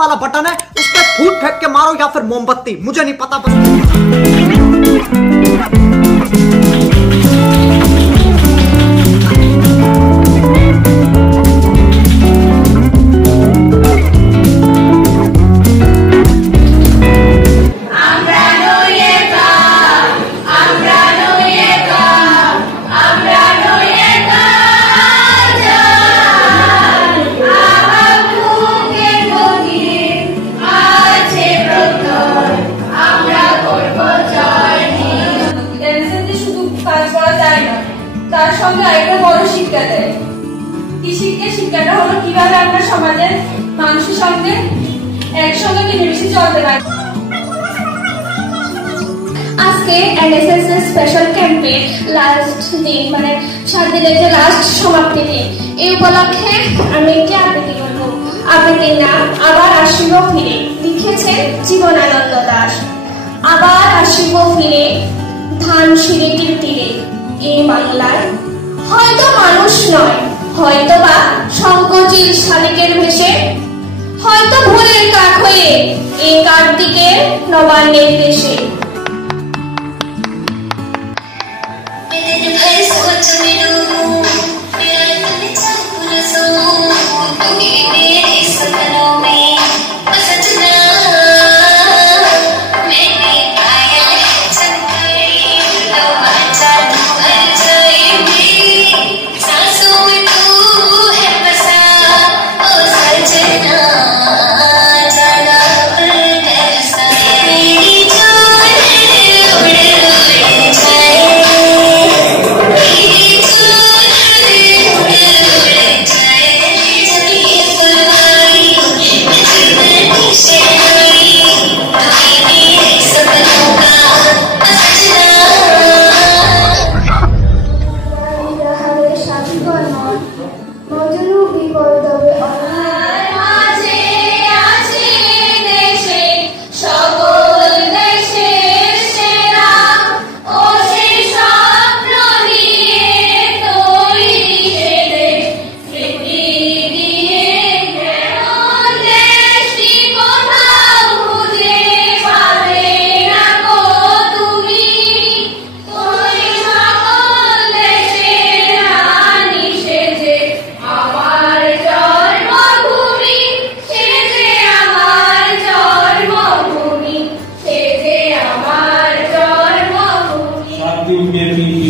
वाला बटन है, उस पर फूट फेंक के मारो या फिर मोमबत्ती, मुझे नहीं पता बस। তার সঙ্গে আরেকটা বড় শিক্ষা দেয়। কি শিক্ষা? শিক্ষাটা হলো কিভাবে আমরা সমাজের মানুষের সঙ্গে একসঙ্গে মিলেমিশে চলতে পারি। আজকে এনএসএস এর স্পেশাল ক্যাম্পে লাস্ট দিন, মানে 7 দিনের যে লাস্ট সমাপ্তি দিন, এই উপলক্ষে আমি একটি আবৃত্তি করব। আবৃত্তির নাম আবার আসিব ফিরে, লিখেছেন জীবনানন্দ দাশ। আবার আসিব ফিরে ধান সিঁড়িটির তীরে, এই বাংলায় হয়তো মানুষ নয়, হয়তো বা সংকোচিল শালিকের ভেসে, হয়তো ভোরের কাক হয়ে এই কার্তিকের নবান্নের দেশে।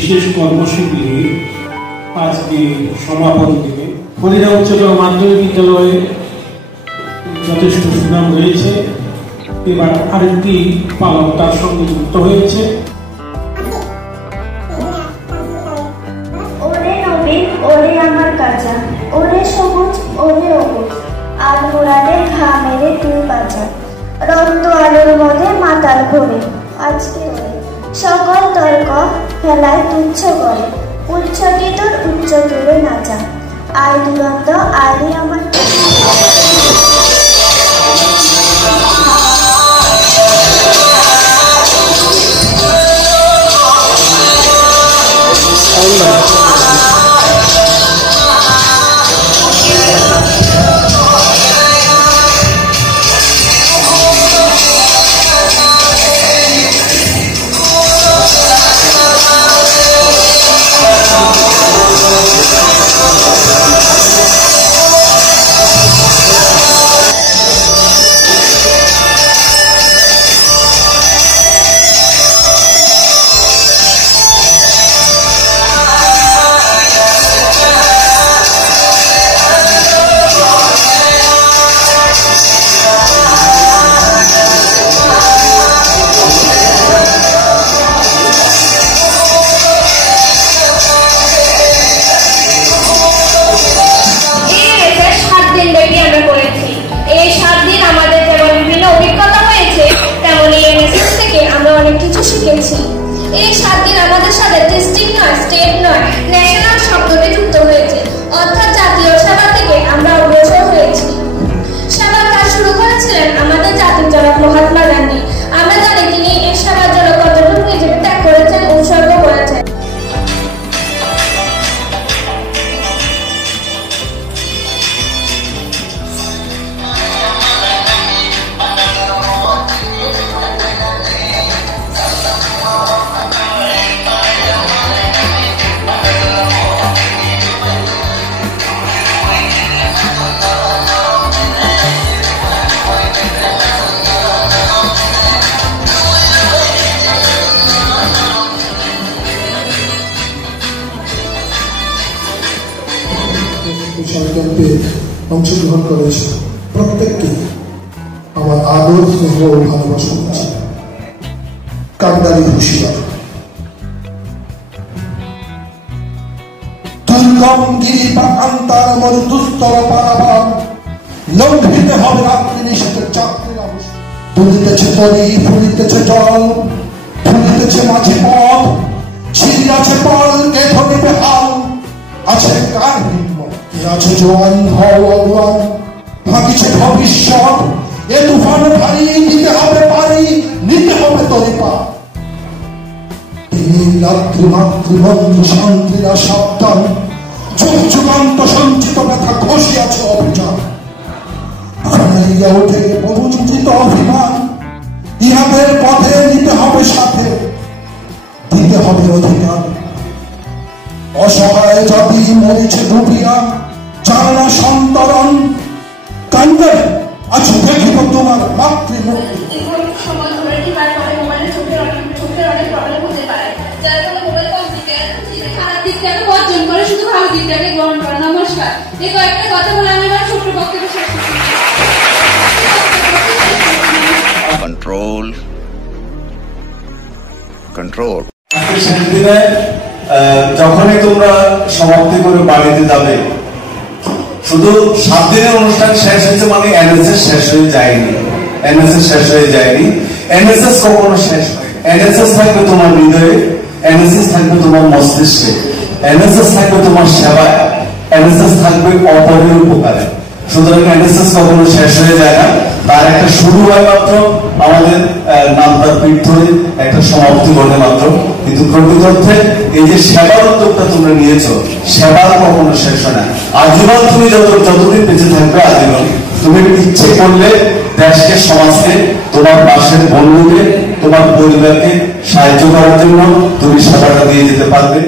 বিশেষ কর্মসূচিতে আজকে সমাপনী দিনে ফরিদা উচ্চতর মাধ্যমিক বিদ্যালয়ে যথেষ্ট সুনাম রয়েছে। এবার আরেকটি পালক তার সঙ্গে যুক্ত হয়েছে। ওরে নবীন ওরে আমার কাঁচা, ওরে সবুজ ওরে অবুজ, আর মুরাদের ঘা মেরে তুই বাঁচা, রক্ত আলোর মধ্যে মাতাল ঘোরে আজকে সকল তর্ক ফেলায় তুচ্ছ করে, উচ্চটি তোর উচ্চ তুলে নাচা, আয় দুরন্ত আয়রে আমার। অংশগ্রহণ করেছে প্রত্যেককে আমার আদর স্নেহ ও ভালোবাসা দিচ্ছি। কান্ডারি হুঁশিয়ার। দুর্গম গিরি প্রাকান্তার মন দুস্তর পারাবার লঙ্ঘিতে হবে রাত্রি নিষেধের চাকরির আবশ্যক। তুলিতেছে তরি, ফুলিতেছে জল, ফুলিতেছে মাঝে পথ, ছিড়িয়াছে পল, কে ধরিবে হাল, আছে কার হিম্মত, কে আছে জোয়ান, হও অগুয়ান, ভাঙিছে ভবিষ্যৎ, এ তুফান ভারী, দিতে হবে পারি, নিতে হবে তরিপা। তিনি রাত্রি মাতৃবন্ধু শান্তিরা সাবধান, যুগ যুগান্ত সঞ্চিত ব্যথা ঘষিয়াছে অভিযান। ফেলিয়া ওঠে বহুচিত অভিমান, ইহাদের পথে নিতে হবে সাথে, দিতে হবে অধিকার। অসহায় জাতি মরেছে ডুবিয়া, জানে না সন্তরণ, কান্দে আজ দেখিব তোমার মাতৃমূর্তি। সময় ধরে টিকার পরে মোবাইলের চোখের অনেক প্রবলেম হতে পারে, যার ফলে মোবাইল ফোন দিকে খারাপ দিকটাকে বর্জন করে শুধু ভালো দিকটাকে গ্রহণ করে। নমস্কার, এই কয়েকটা কথা বলে আমি আমার ছোট্ট বক্তব্য শেষ করছি। Control. Control. যখনই তোমরা সমাপ্তি করে বাড়িতে যাবে, শুধু 7 দিনের অনুষ্ঠান শেষ হয়েছে মানে এনএসএস শেষ হয়ে যায়নি। এনএসএস শেষ হয়ে যায়নি। এনএসএস কখনো শেষ হয়। এনএসএস থাকবে তোমার হৃদয়ে, এনএসএস থাকবে তোমার মস্তিষ্কে, এনএসএস থাকবে তোমার সেবায়, এনএসএস থাকবে অপরের উপকারে। সুতরাং এনএসএস কখনো শেষ হয়ে যায় না, তার একটা শুরু হয় মাত্র, আমাদের নামতার পীঠ ধরে একটা সমাপ্তি ঘটে মাত্র। কিন্তু প্রকৃত অর্থে এই যে সেবার উদ্যোগটা তোমরা নিয়েছো, সেবার কখনো শেষ হয় না। আজীবন তুমি যতদিন বেঁচে থাকবে আজীবন তুমি ইচ্ছে করলে দেশকে, সমাজকে, তোমার পাশের বন্ধুকে, তোমার পরিবারকে সাহায্য করার জন্য তুমি সেবাটা দিয়ে যেতে পারবে।